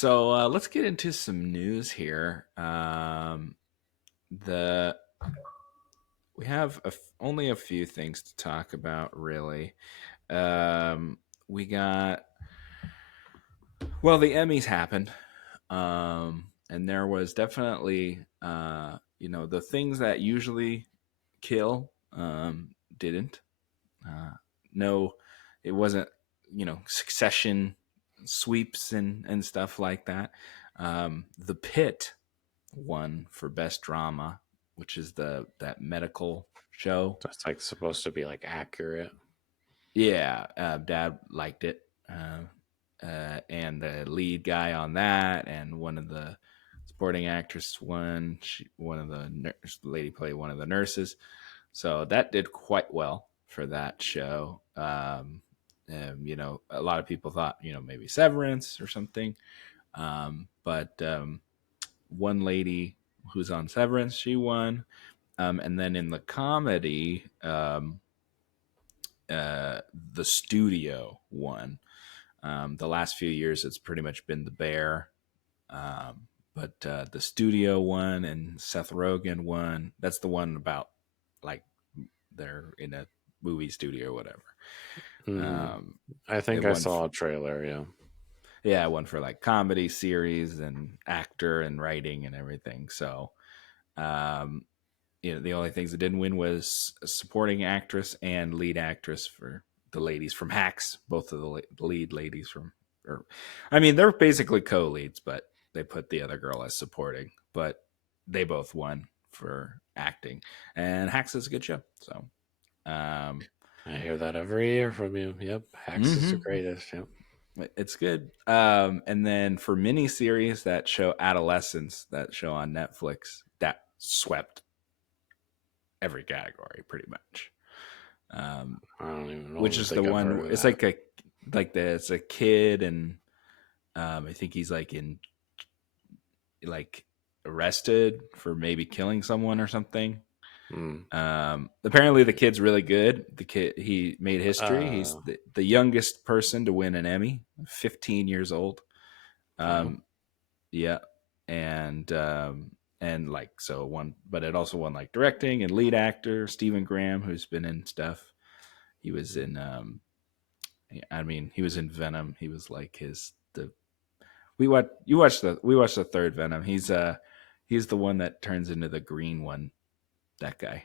So let's get into some news here. The we have only a few things to talk about, really. We got the Emmys happened, and there was definitely the things that usually kill didn't. Uh, no, it wasn't succession sweeps and stuff like that. The Pit won for best drama, which is that medical show. That's like supposed to be like accurate. Yeah, Dad liked it, and the lead guy on that, and one of the supporting actress won. One of the lady played one of the nurses, so that did quite well for that show. A lot of people thought maybe Severance or something, but one lady who's on Severance, she won. And then in the comedy, the studio won. The last few years, it's pretty much been The Bear. But the studio won, and Seth Rogen won. That's the one about like they're in a movie studio or whatever. Mm, Um, I it think I won saw a trailer. Yeah. yeah, it won for like comedy series and actor and writing and everything. So, um, the only things that didn't win was a supporting actress and lead actress for the ladies from Hacks. Both of the lead ladies from, or I mean, they're basically co-leads, but they put the other girl as supporting. But they both won for acting, and Hacks is a good show. So, um, I hear that every year from you. Yep. Hex is the mhm, greatest. Yep. it's good. And then for miniseries, that show Adolescence, that show on Netflix, that swept every category pretty much. Um, I don't which even is the think I've one. heard of It's that. it's a kid, and I think he's like arrested for maybe killing someone or something. Mm. Apparently, the kid's really good. The kid, he made history. He's Uh, the youngest person to win an Emmy, 15 years old. wow. Um, yeah, and like so one, but it also won like directing and lead actor. Stephen Graham, who's been in stuff. He was in he was in Venom. He was like his the we watched the third Venom. He's the one that turns into the green one. That guy.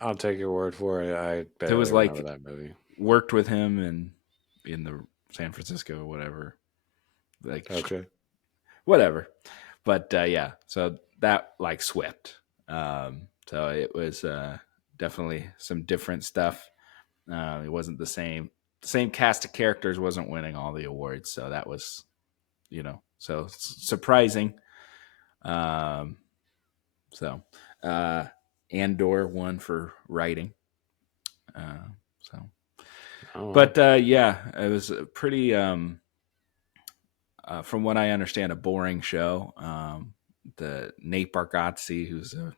I'll take your word for it. I It barely was remember like that movie. worked with him in the San Francisco or whatever. Like Okay. whatever. But yeah, so that like swept. So it was definitely some different stuff. It wasn't the same. The same cast of characters wasn't winning all the awards, so that was so surprising. Um, so uh, Andor won for writing. So, Oh, but yeah, it was a pretty, from what I understand, a boring show. The Nate Bargatze, who's a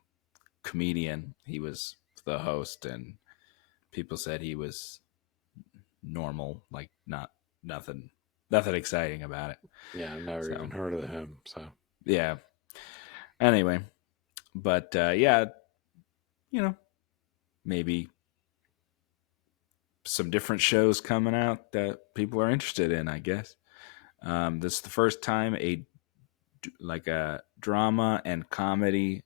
comedian, he was the host, and people said he was normal, like not nothing, nothing exciting about it. yeah. I've never even So heard of him. So, yeah. Anyway, but yeah, you know, maybe some different shows coming out that people are interested in. I guess this is the first time a drama and comedy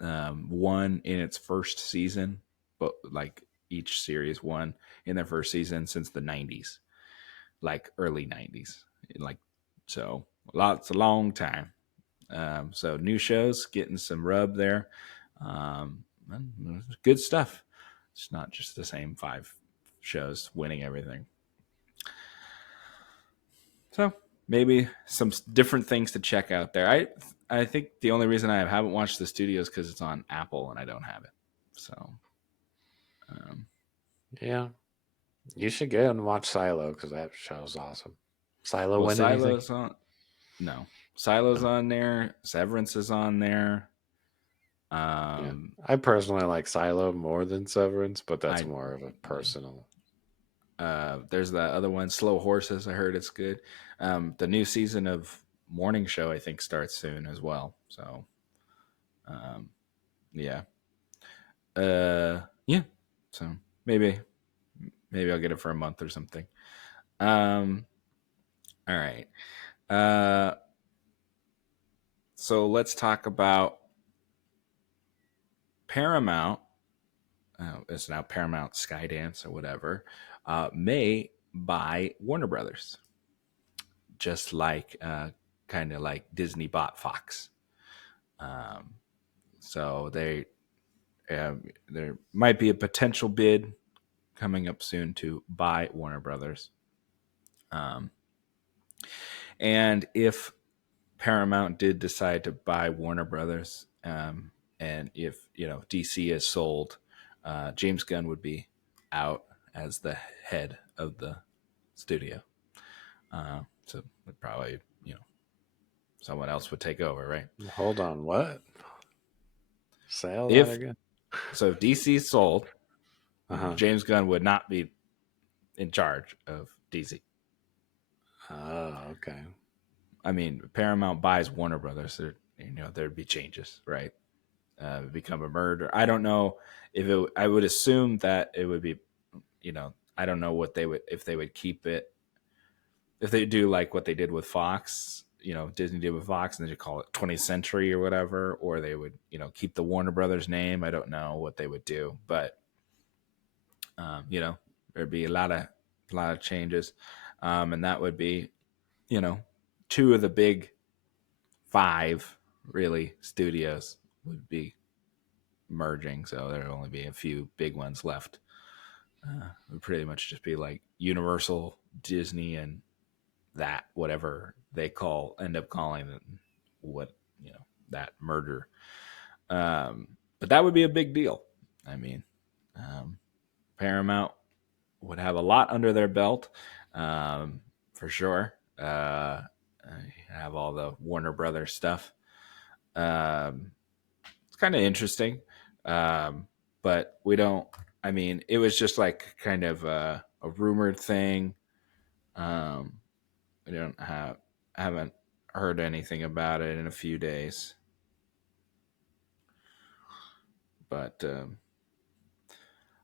won in its first season, but like each series won in their first season since the '90s, like early '90s, like so. Lots a long time. So new shows getting some rub there. Um, Good stuff. It's not just the same five shows winning everything. So maybe some different things to check out there. I think the only reason I haven't watched the studio is because it's on Apple and I don't have it. So um, yeah. You should go and watch Silo because that show's awesome. Silo win anything? Silo's on. No, Silo's No. on there. Severance is on there. Yeah. Um, I personally like Silo more than Severance, but that's I more of a personal. There's the other one, Slow Horses. I heard it's good. The new season of Morning Show, I think, starts soon as well. So, um, yeah, yeah. So maybe I'll get it for a month or something. Um, all right. Uh, so let's talk about Paramount. It's now Paramount Skydance or whatever. May buy Warner Brothers, just like kind of like Disney bought Fox. Um, so there might be a potential bid coming up soon to buy Warner Brothers. Um, and if Paramount did decide to buy Warner Brothers, and if DC is sold, James Gunn would be out as the head of the studio. So would probably someone else would take over, right? Hold on, what? Say all that If again? if DC sold, Uh huh. James Gunn would not be in charge of DC. Oh, okay. I mean, Paramount buys Warner Brothers. There'd be changes, right? Become a merger. I don't know if it. I would assume that it would be. I don't know what they would if they would keep it. If they do like what they did with Fox, Disney did with Fox, and they just call it 20th Century or whatever, or they would, keep the Warner Brothers name. I don't know what they would do, but there'd be a lot of changes, and that would be, you know, two of the big five really studios would be merging, so there'd only be a few big ones left. It would pretty much just be like Universal, Disney, and that whatever they end up calling it, what that merger. But that would be a big deal. I mean, um, Paramount would have a lot under their belt, for sure. Have all the Warner Brothers stuff. It's kind of interesting, but we don't. I mean, it was just like kind of a rumored thing. Um, we don't have haven't heard anything about it in a few days, but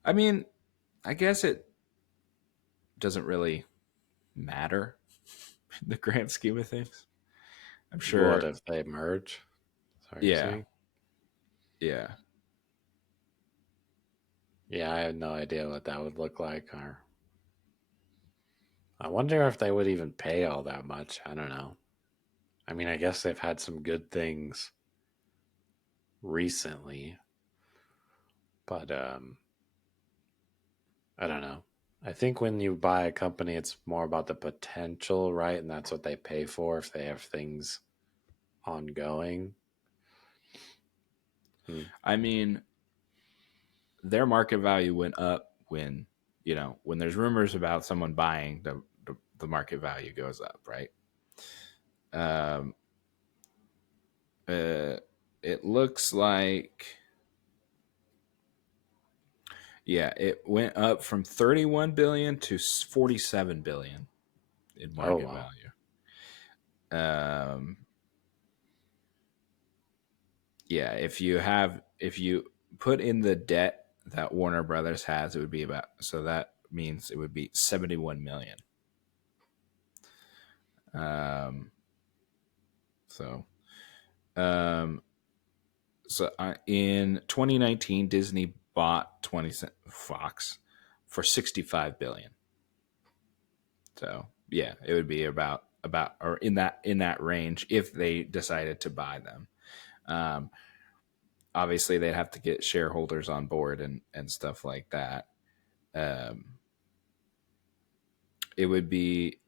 I mean, I guess it doesn't really matter in the grand scheme of things. I'm What sure. if they merge? That's what you're Yeah, saying? yeah. Yeah, I have no idea what that would look like. Or I wonder if they would even pay all that much. I don't know. I mean, I guess they've had some good things recently, but I don't know. I think when you buy a company, it's more about the potential, right? And that's what they pay for if they have things ongoing. Hmm. I mean, their market value went up when there's rumors about someone buying the market value goes up, right? Um, uh, it looks like yeah, it went up from 31 billion to 47 billion in Oh, market wow. value. Um, yeah, if you put in the debt that Warner Brothers has, it would be about so that means it would be 71 million. Um, so um, in 2019, Disney bought 20 Fox for 65 billion. So yeah, it would be about or in that range if they decided to buy them. Um, Obviously, they'd have to get shareholders on board and stuff like that. Um, it would be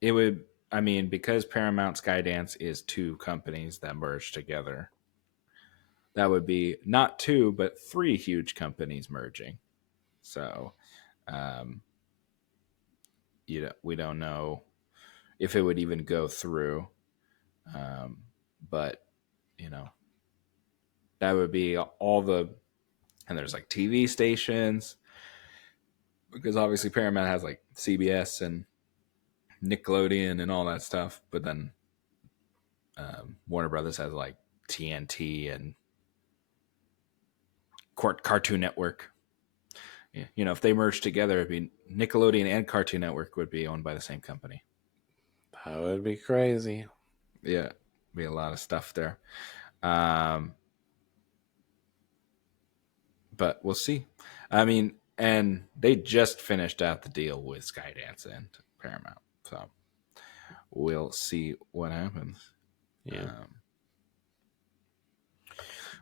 it would I mean because Paramount Skydance is two companies that merge together. That would be not two but three huge companies merging. So, um, we don't know if it would even go through. Um, but you know, that would be all the and there's like TV stations because obviously Paramount has like CBS and Nickelodeon and all that stuff. But then Warner Brothers has like TNT and Cartoon Network. Yeah, you know, if they merged together, it'd be Nickelodeon and Cartoon Network would be owned by the same company. That would be crazy. Yeah, be a lot of stuff there. Um, but we'll see. I mean, and they just finished out the deal with Skydance and Paramount, so we'll see what happens. Yeah. Um,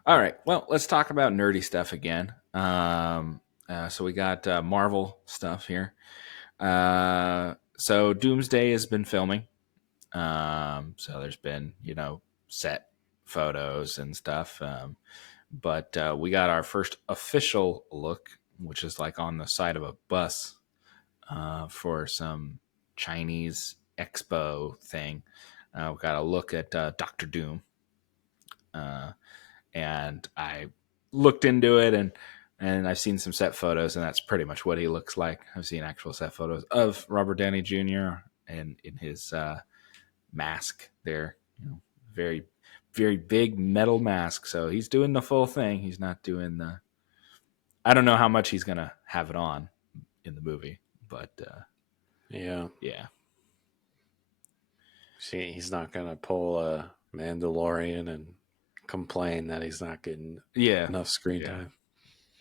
all right, well, let's talk about nerdy stuff again. So we got Marvel stuff here. So Doomsday has been filming. So there's been, you know, set photos and stuff. But we got our first official look, which is like on the side of a bus for some Chinese expo thing. We got a look at Doctor Doom, uh, and I looked into it and I've seen some set photos, and that's pretty much what he looks like. I've seen actual set photos of Robert Downey Jr. and in his mask there, you know, very very big metal mask. So he's doing the full thing. He's not doing the. I don't know how much he's gonna have it on in the movie, but Yeah. yeah, See, he's not going to pull a Mandalorian and complain that he's not getting yeah, enough screen yeah, time.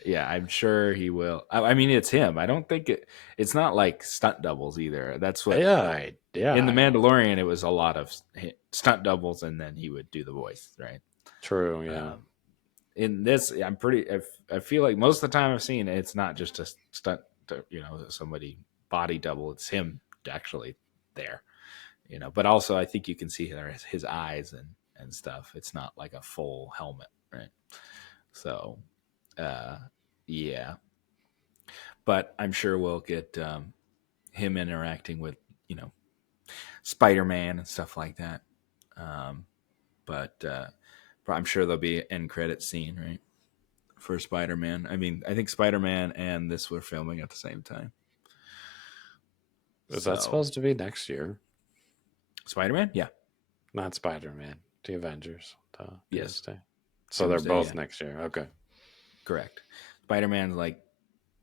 yeah. I'm sure he will. I mean, it's him. I don't think it. It's not like stunt doubles either. That's what Yeah, in the I know. Mandalorian it was a lot of stunt doubles, and then he would do the voice, right? True, yeah. Um, in this, I'm pretty. I feel like most of the time I've seen it, it's not just a stunt, you know, somebody body double. It's him actually there, you know. But also, I think you can see his eyes and stuff. It's not like a full helmet, right? So, uh, yeah. But I'm sure we'll get him interacting with, you know, Spider-Man and stuff like that. Um, but I'm sure there'll be an end credit scene, right? For Spider-Man. I mean, I think Spider-Man and this were filming at the same time. Is that So supposed to be next year? Spider-Man, yeah, Not Spider Man, the Avengers, the yes, Doomsday. So they're Doomsday, both yeah, next year. Okay. correct. Spider-Man's like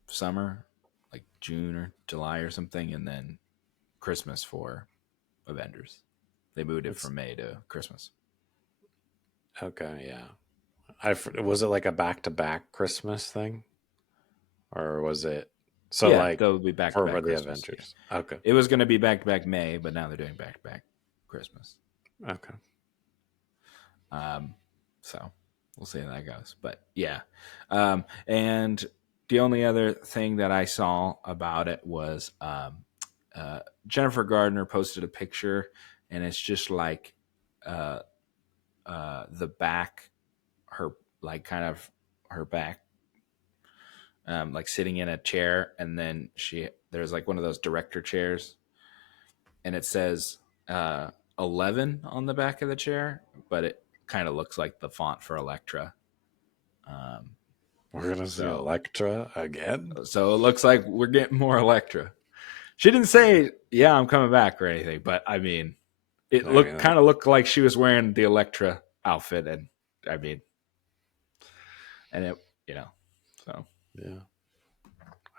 summer, like June or July or something, and then Christmas for Avengers. They moved it It's from May to Christmas. okay, yeah. Was it like a back to back Christmas thing? Or was it so Yeah, like they'll be back to for back the Christmas. Yeah, Avengers? Okay. it was going to be back to back May, but now they're doing back to back Christmas. Okay. Um, so we'll see how that goes. But yeah, and the only other thing that I saw about it was Jennifer Gardner posted a picture, and it's just like uh, the back, her like kind of her back, like sitting in a chair, and then there's like one of those director chairs, and it says 11 on the back of the chair, but it kind of looks like the font for Elektra. Um, We're gonna see so Elektra again. so it looks like we're getting more Elektra. She didn't say, "Yeah, I'm coming back" or anything, but I mean, it I mean, kind of looked like she was wearing the Elektra outfit, and I mean, and it, you know, so yeah.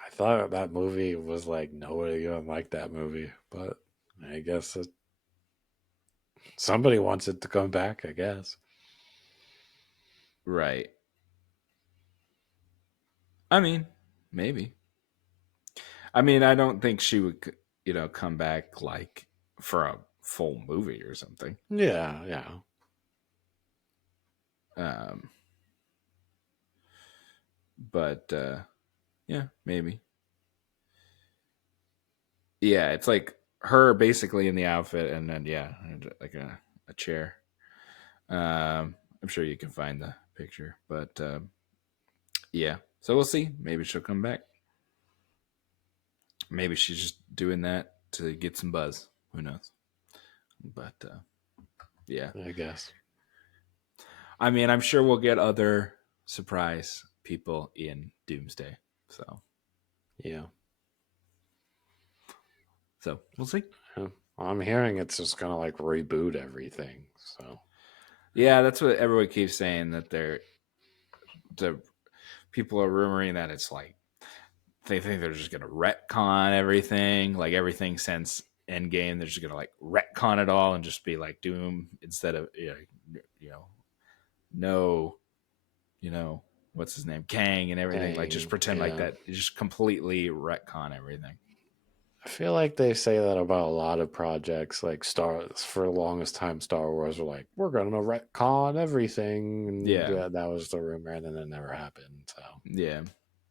I thought that movie was like nobody gonna like that movie, but I guess somebody wants it to come back. I guess. right. I mean, maybe. I mean, I don't think she would, you know, come back like for a full movie or something. Yeah, yeah. Um, but yeah, maybe. Yeah, it's like her basically in the outfit, and then yeah, like a chair. I'm sure you can find the picture, but yeah. So we'll see. Maybe she'll come back. Maybe she's just doing that to get some buzz. Who knows? But yeah, I guess. I mean, I'm sure we'll get other surprise people in Doomsday. So Yeah. so we'll see. Yeah. I'm hearing it's just gonna like reboot everything. So Yeah, that's what everyone keeps saying, that the people are rumoring that it's like they think they're just gonna retcon everything, like everything since Endgame. They're just gonna like retcon it all and just be like Doom instead of you know no you know what's his name, Kang, and everything. Like just dang, pretend like yeah. that. Just completely retcon everything. I feel like they say that about a lot of projects. Like for the longest time, Star Wars were like, we're gonna retcon everything, and Yeah, yeah, that was the rumor, and then it never happened. So yeah,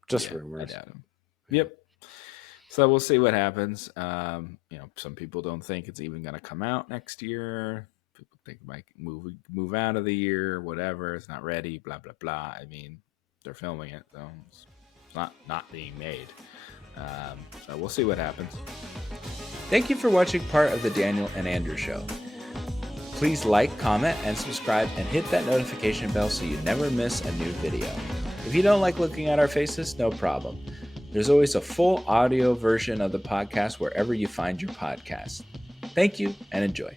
just yeah. I rumors. doubt him. Yeah. Yep. So we'll see what happens. Some people don't think it's even going to come out next year. People think it might move out of the year, whatever. It's not ready. Blah blah blah. I mean, they're filming it, so it's not being made. So we'll see what happens. Thank you for watching part of the Daniel and Andrew Show. Please like, comment, and subscribe, and hit that notification bell so you never miss a new video. If you don't like looking at our faces, no problem. There's always a full audio version of the podcast wherever you find your podcast. Thank you and enjoy.